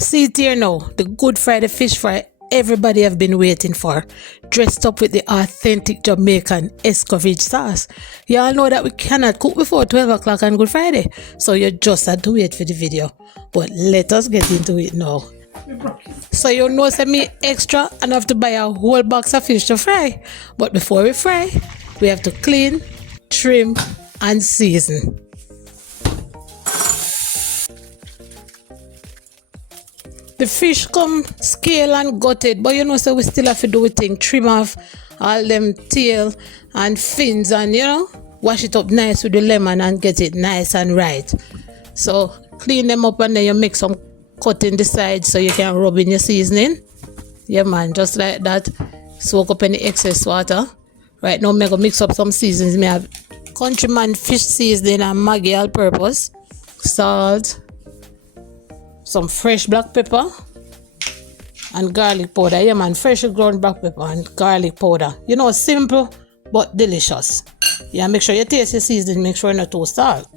See it here now, the Good Friday fish fry everybody have been waiting for, dressed up with the authentic Jamaican Escoveitch sauce. Y'all know that we cannot cook before 12 o'clock on Good Friday, so you just had to wait for the video. But let us get into it now. So you know, send me extra and have to buy a whole box of fish to fry. But before we fry, we have to clean, trim, and season. The fish come scale and gutted, but you know, so we still have to do a thing, trim off all them tail and fins, and you know, wash it up nice with the lemon and get it nice and right. So clean them up and then you make some cut in the sides so you can rub in your seasoning. Yeah man, just like that. Soak up any excess water. Right now I'm going to mix up some seasonings. I have Countryman fish seasoning and Maggi all purpose, salt, some fresh black pepper and garlic powder. Yeah man, fresh ground black pepper and garlic powder. You know, simple but delicious. Yeah, make sure you taste your seasoning, make sure you're not too salt.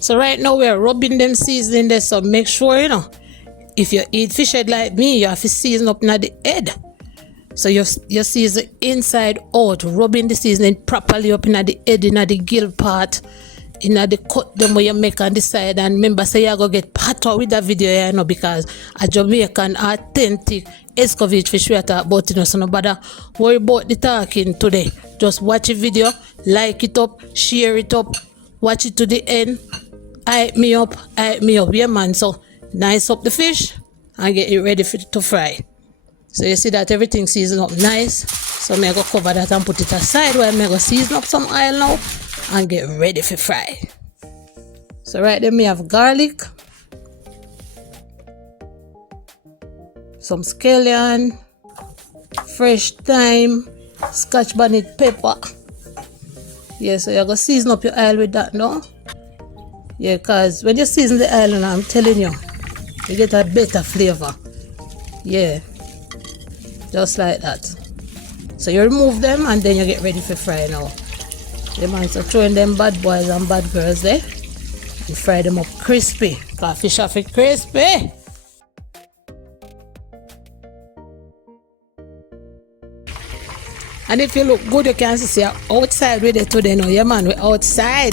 So right now we're rubbing them seasoning there, so make sure, you know, if you eat fish head like me, you have to season up in the head. So you season inside out, rubbing the seasoning properly up in the head, in the gill part, in the cut them where you make on the side. And remember, say you're going to get part out with that video, you know, because a Jamaican authentic Escoveitch fish we are talking about, you know, so nobody worry about the talking today. Just watch the video, like it up, share it up, watch it to the end, hype me up, yeah man. So nice up the fish and get it ready to fry. So you see that everything seasoned up nice. So I'm going to cover that and put it aside while I'm going to season up some oil now and get ready for fry. So right there we have garlic, some scallion, fresh thyme, scotch bonnet pepper. Yeah, so you're going to season up your oil with that now. Yeah, because when you season the oil, I'm telling you, you get a better flavor. Yeah, just like that. So you remove them and then you get ready for fry now. Yeah man, so throwing them bad boys and bad girls there and fry them up crispy, because fish have it crispy. And if you look good, you can see outside with it today now. Yeah man, we're outside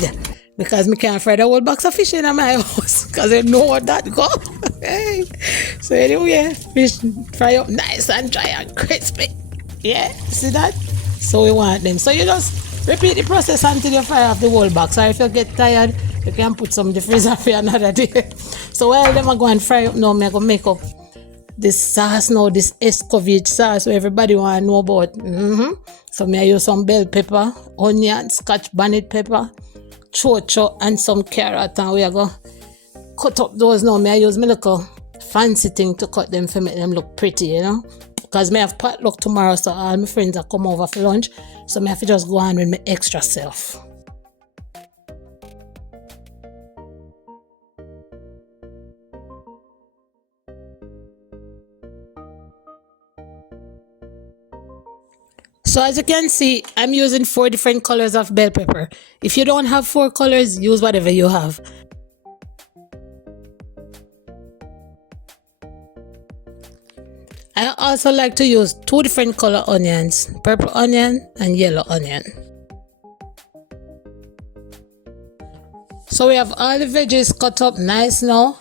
because me can't fry the whole box of fish in my house because I know what that go. So anyway, fish fry up nice and dry and crispy. Yeah, see that? So we want them. So you just repeat the process until you fry off the whole box. Or if you get tired, you can put some in the freezer for another day. So while them are going to fry up now, I'm going to make up this sauce now, this Escoveitch sauce, so everybody want to know about. So I use some bell pepper, onion, scotch bonnet pepper, chocho, and some carrot, and we are going to cut up those now. I use my little fancy thing to cut them to make them look pretty, you know, because I have potluck tomorrow, so all my friends are come over for lunch, so I have to just go on with my extra self. So as you can see, I'm using 4 different colors of bell pepper. If you don't have 4 colors, use whatever you have. I also like to use 2 different color onions, purple onion and yellow onion. So we have all the veggies cut up nice now.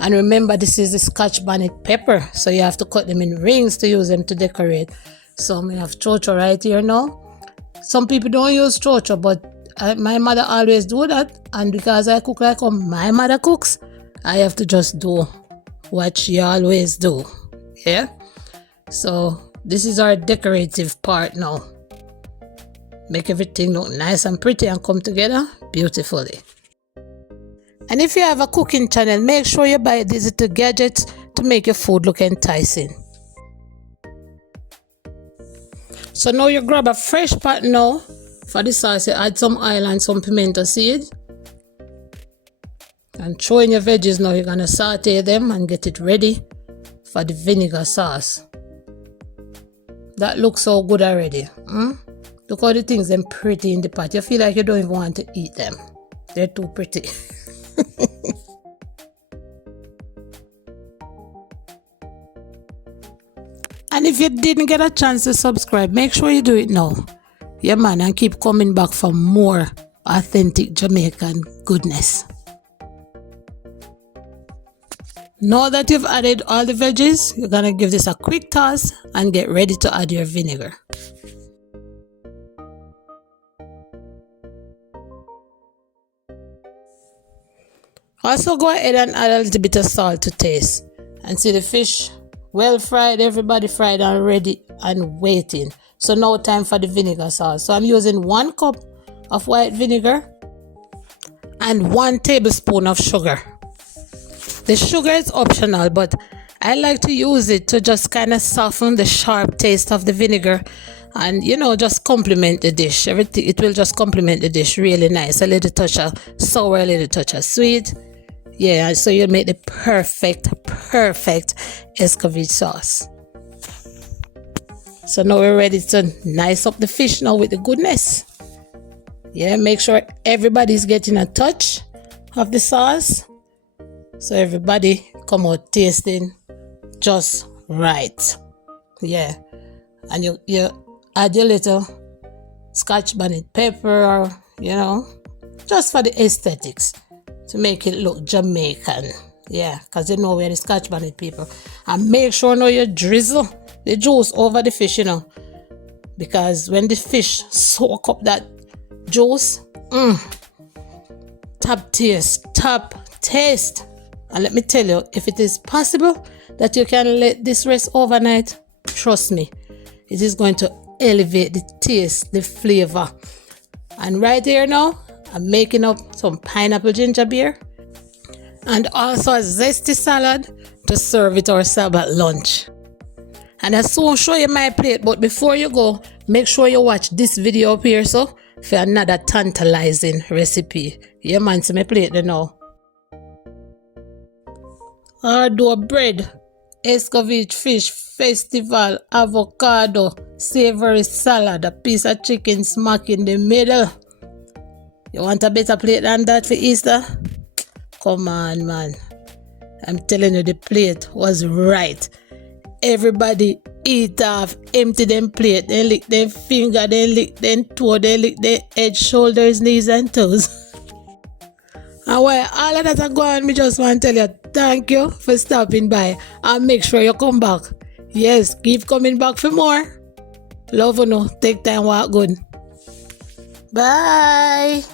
And remember, this is the scotch bonnet pepper, so you have to cut them in rings to use them to decorate. So we have chocho right here now. Some people don't use chocho, but my mother always do that. And because I cook like how my mother cooks, I have to just do what she always do. Yeah. So this is our decorative part now. Make everything look nice and pretty and come together beautifully. And if you have a cooking channel, make sure you buy these little gadgets to make your food look enticing. So now you grab a fresh pot now. For the sauce, you add some oil and some pimento seed. And throw in your veggies now. You're going to saute them and get it ready for the vinegar sauce. That looks so good already. Look how the things are pretty in the pot. You feel like you don't even want to eat them. They're too pretty. And if you didn't get a chance to subscribe, make sure you do it now. Yeah, man, and keep coming back for more authentic Jamaican goodness. Now that you've added all the veggies, you're gonna give this a quick toss and get ready to add your vinegar. Also go ahead and add a little bit of salt to taste. And see the fish well fried, everybody fried and ready and waiting. So now time for the vinegar sauce. So I'm using 1 cup of white vinegar and 1 tablespoon of sugar. The sugar is optional, but I like to use it to just kind of soften the sharp taste of the vinegar and, you know, just complement the dish. Everything, it will just complement the dish really nice. A little touch of sour, a little touch of sweet. Yeah, so you'll make the perfect Escoveitch sauce. So now we're ready to nice up the fish now with the goodness. Yeah, make sure everybody's getting a touch of the sauce. So everybody come out tasting just right. Yeah. And you add your little Scotch bonnet pepper, or, you know, just for the aesthetics, to make it look Jamaican. Yeah, because you know we're the Scotch bonnet people. And make sure now you drizzle the juice over the fish, you know, because when the fish soak up that juice, top taste. And let me tell you, if it is possible that you can let this rest overnight, trust me, it is going to elevate the taste, the flavor. And right here now, I'm making up some pineapple ginger beer and also a zesty salad to serve with our Sabbath lunch. And I'll soon show you my plate, but before you go, make sure you watch this video up here so for another tantalizing recipe. Yeah, man, see my plate there now. Hors bread, Escoveitch fish, festival, avocado, savory salad, a piece of chicken smack in the middle. You want a better plate than that for Easter? Come on, man. I'm telling you, the plate was right. Everybody eat off, empty them plate, then lick their finger, then lick their toe, then lick their head, shoulders, knees and toes. And while all of that are going, me just want to tell you thank you for stopping by and make sure you come back. Yes, keep coming back for more. Love you, no. Take time, walk good. Bye.